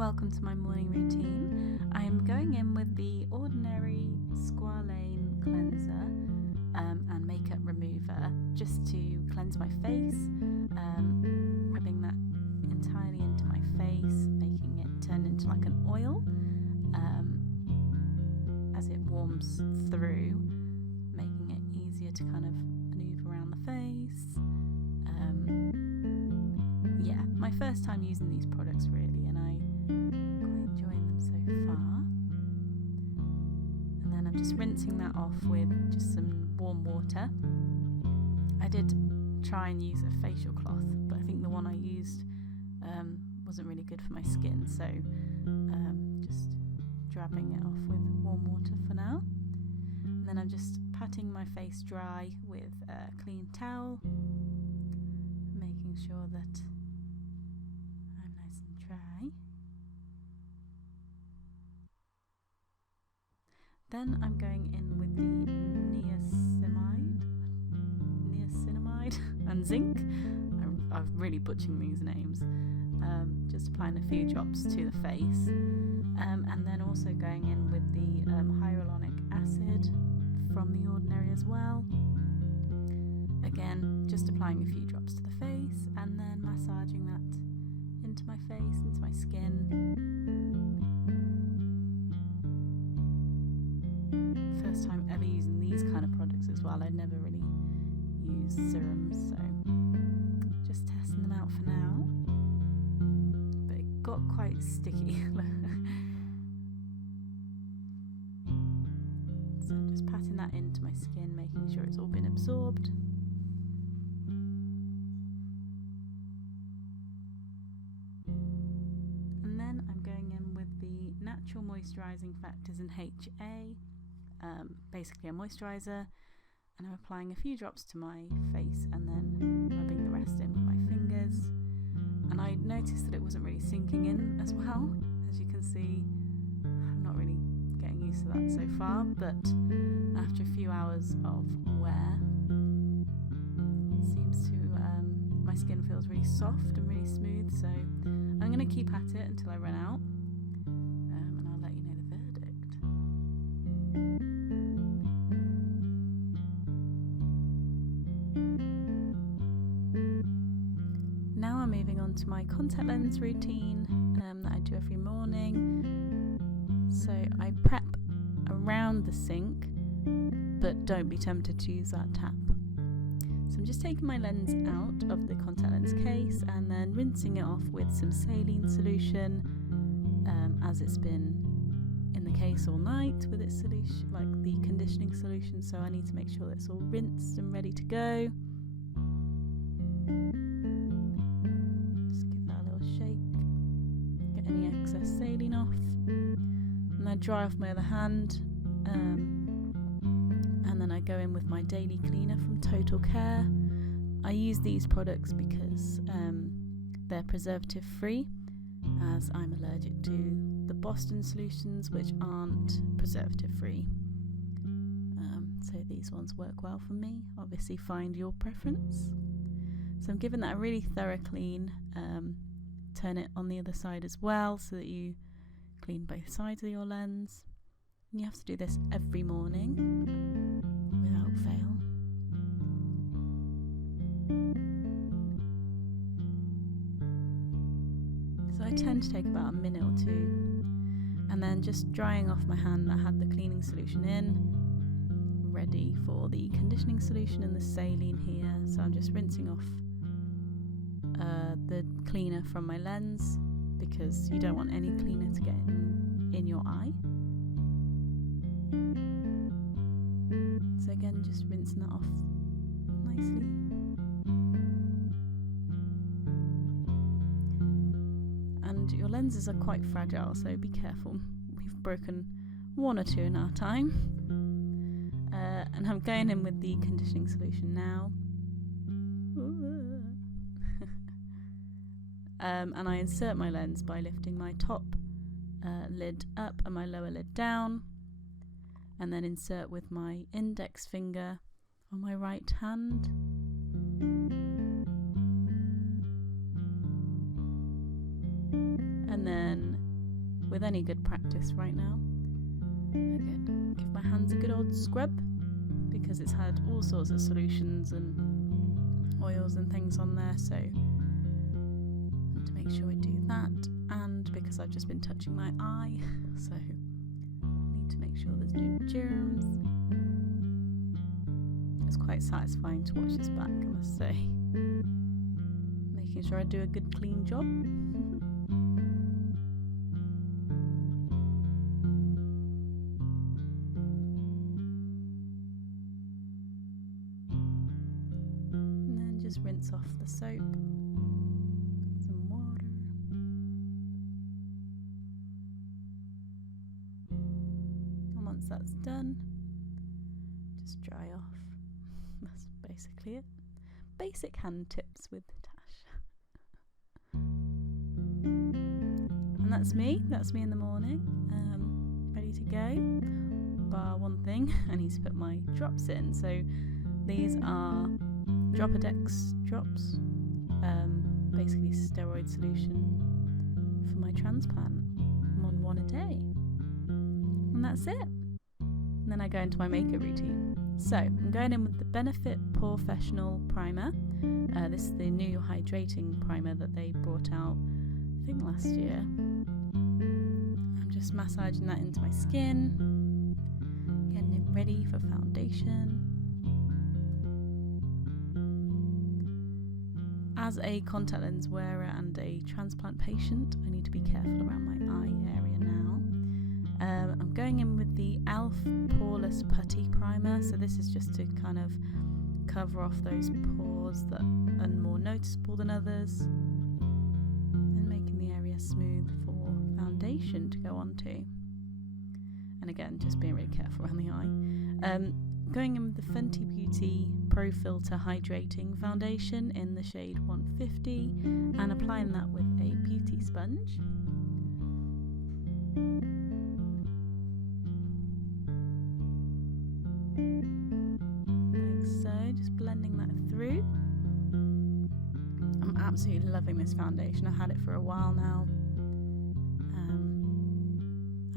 Welcome to my morning routine. I'm going in with the Ordinary Squalane cleanser and makeup remover just to cleanse my face, rubbing that entirely into my face, making it turn into like an oil as it warms through, making it easier to kind of manoeuvre around the face. Yeah, my first time using these products really, and I quite enjoying them so far. And then I'm just rinsing that off with just some warm water. I did try and use a facial cloth, but I think the one I used wasn't really good for my skin, so just dabbing it off with warm water for now. And then I'm just patting my face dry with a clean towel, making sure that I'm nice and dry. Then I'm going in with the niacinamide and zinc. I'm really butchering these names. Just applying a few drops to the face, and then also going in with the hyaluronic acid from the Ordinary as well. Again, just applying a few drops to the face and then massaging that into my face, into my skin. First time ever using these kind of products as well. I'd never really used serums, so just testing them out for now. But it got quite sticky. So just patting that into my skin, making sure it's all been absorbed. And then I'm going in with the Natural Moistuizing Factors in HA, basically a moisturiser, and I'm applying a few drops to my face and then rubbing the rest in with my fingers. And I noticed that it wasn't really sinking in as well. As you can see, I'm not really getting used to that so far, but after a few hours of wear, it seems to, my skin feels really soft and really smooth, so I'm going to keep at it until I run out, and I'll let you know the verdict. Now I'm moving on to my contact lens routine that I do every morning. So I prep around the sink, but don't be tempted to use that tap. So I'm just taking my lens out of the contact lens case and then rinsing it off with some saline solution, as it's been in the case all night with its solution, like the conditioning solution, so I need to make sure that it's all rinsed and ready to go. Just give that a little shake, get any excess saline off, and I dry off my other hand, and then I go in with my daily cleaner from Total Care. I use these products because they're preservative free, as I'm allergic to the Boston solutions, which aren't preservative free. So these ones work well for me. Obviously find your preference. So I'm giving that a really thorough clean. Turn it on the other side as well so that you clean both sides of your lens. And you have to do this every morning without fail. So I tend to take about a minute or two, and then just drying off my hand that had the cleaning solution in, ready for the conditioning solution and the saline here. So I'm just rinsing off the cleaner from my lens, because you don't want any cleaner to get in your eye. So again, just rinsing that off nicely. And your lenses are quite fragile, so be careful. We've broken one or two in our time. And I'm going in with the conditioning solution now. And I insert my lens by lifting my top lid up and my lower lid down, and then insert with my index finger on my right hand. And then with any good practice right now. Okay, give my hands a good old scrub, because it's had all sorts of solutions and oils and things on there, so I want to make sure we do that. And because I've just been touching my eye, so I need to make sure there's no germs. It's quite satisfying to watch this back, I must say. Making sure I do a good clean job. And then just rinse off the soap. Some water. And once that's done, just dry off. That's basically it. Basic hand tips with Tash. And that's me in the morning, ready to go. Bar one thing, I need to put my drops in. So these are Dropadex drops, basically steroid solution for my transplant. I'm on one a day. And that's it. And then I go into my makeup routine. So I'm going in with the Benefit Pore Fessional Primer. This is the new hydrating primer that they brought out, I think last year. I'm just massaging that into my skin, getting it ready for foundation. As a contact lens wearer and a transplant patient, I need to be careful around my eye area now. I'm going in with the E.L.F Poreless Putty Primer, so this is just to kind of cover off those pores that are more noticeable than others, and making the area smooth for foundation to go onto. And again, just being really careful around the eye. Going in with the Fenty Beauty Pro Filt'r Hydrating Foundation in the shade 150, and applying that with a beauty sponge. Blending that through. I'm absolutely loving this foundation. I've had it for a while now.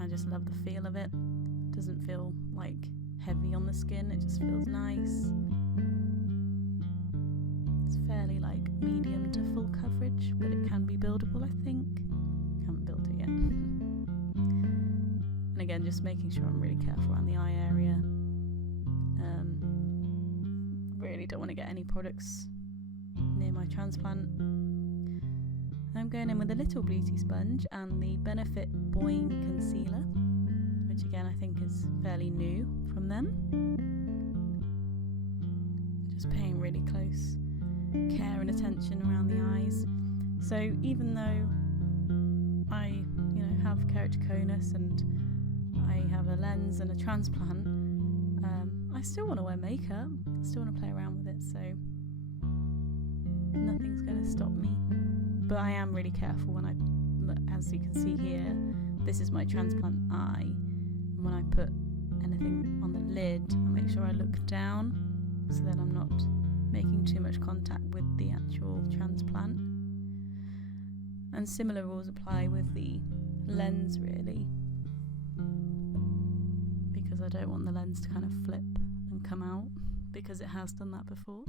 I just love the feel of it. It doesn't feel like heavy on the skin, it just feels nice. It's fairly like medium to full coverage, but it can be buildable, I think. Haven't built it yet. And again, just making sure I'm really careful around the eye area. Really don't want to get any products near my transplant. I'm going in with a little beauty sponge and the Benefit Boi-ing concealer, which again I think is fairly new from them. Just paying really close care and attention around the eyes. So even though I, have keratoconus and I have a lens and a transplant, I still want to wear makeup. I still want to play around with it, so nothing's going to stop me. But I am really careful when I, as you can see here, this is my transplant eye. And when I put anything on the lid, I make sure I look down so that I'm not making too much contact with the actual transplant. And similar rules apply with the lens, really, because I don't want the lens to kind of flip and come out, because it has done that before.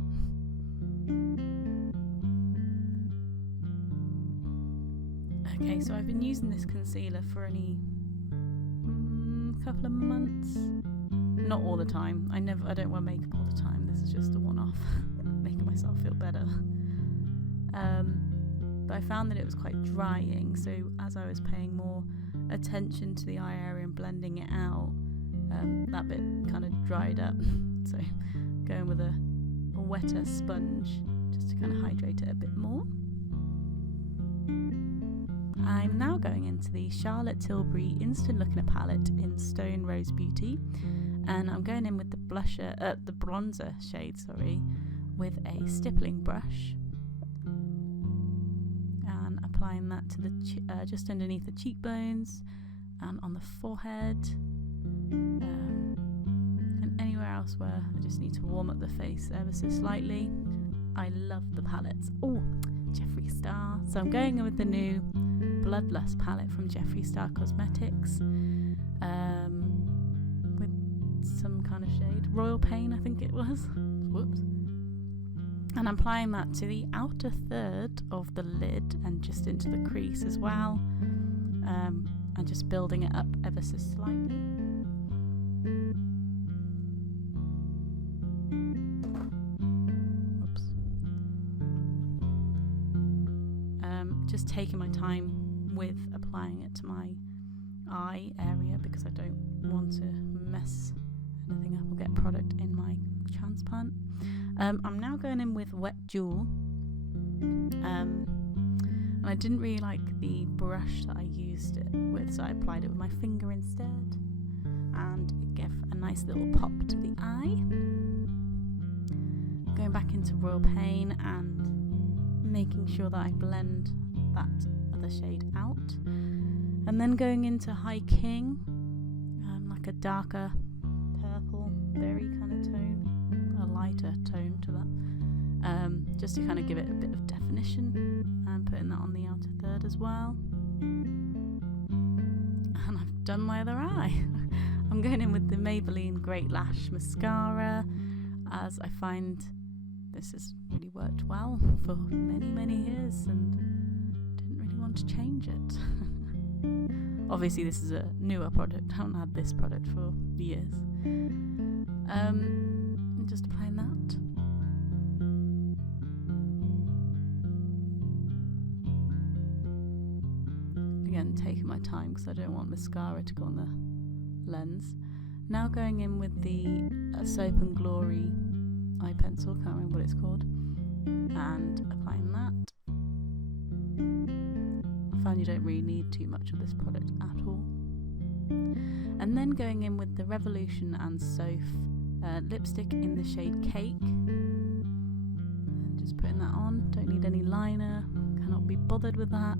Okay, so I've been using this concealer for only a couple of months. Not all the time. I don't wear makeup all the time. This is just a one-off, making myself feel better. But I found that it was quite drying, so as I was paying more attention to the eye area and blending it out, that bit kind of dried up. So going with a wetter sponge just to kind of hydrate it a bit more. I'm now going into the Charlotte Tilbury Instant Look in a Palette in Stone Rose Beauty, and I'm going in with the bronzer shade, with a stippling brush, and applying that to the just underneath the cheekbones and on the forehead, and anywhere else where I just need to warm up the face ever so slightly. I love the palettes. Oh, JeffreeStar. So I'm going in with the new Bloodlust palette from JeffreeStar Cosmetics, with some kind of shade, Royal Pain I think it was. Whoops. And I'm applying that to the outer third of the lid and just into the crease as well, and just building it up ever so slightly. Just taking my time with applying it to my eye area because I don't want to mess anything up or get product in my transplant. I'm now going in with Wet Jewel, and I didn't really like the brush that I used it with, so I applied it with my finger instead, and it gave a nice little pop to the eye. Going back into Royal Pain and making sure that I blend that other shade out, and then going into High King, like a darker purple berry kind of tone, a lighter tone to that, just to kind of give it a bit of definition, and putting that on the outer third as well. And I've done my other eye. I'm going in with the Maybelline Great Lash Mascara, as I find this has really worked well for many years and to change it. Obviously this is a newer product, I haven't had this product for years. Just applying that. Again, taking my time because I don't want mascara to go on the lens. Now going in with the Soap and Glory eye pencil, can't remember what it's called, and applying that. I find you don't really need too much of this product at all. And then going in with the Revolution and Soph lipstick in the shade Cake, and just putting that on. Don't need any liner, cannot be bothered with that.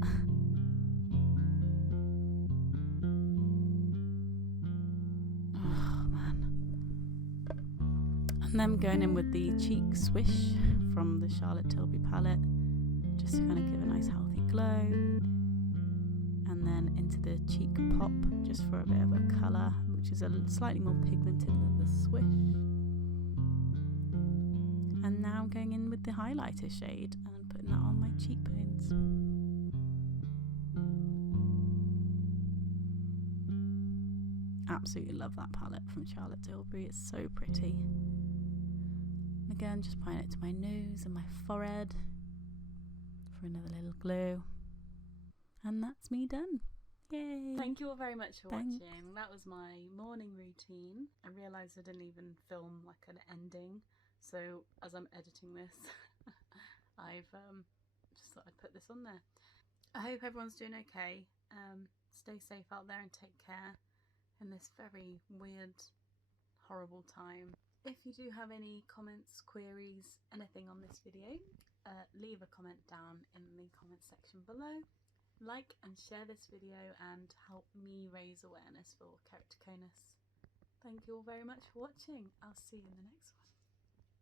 Oh man. And then going in with the Cheek Swish from the Charlotte Tilbury palette, just to kind of give a nice healthy glow. And then into the Cheek Pop, just for a bit of a colour, which is a slightly more pigmented than the Swish. And now I'm going in with the highlighter shade and putting that on my cheekbones. Absolutely love that palette from Charlotte Tilbury, it's so pretty. And again, just applying it to my nose and my forehead for another little glow. And that's me done. Yay! Thank you all very much for watching. That was my morning routine. I realised I didn't even film like an ending, so as I'm editing this, I've just thought I'd put this on there. I hope everyone's doing okay. Stay safe out there and take care in this very weird, horrible time. If you do have any comments, queries, anything on this video, leave a comment down in the comment section below. Like and share this video and help me raise awareness for keratoconus. Thank you all very much for watching. I'll see you in the next one.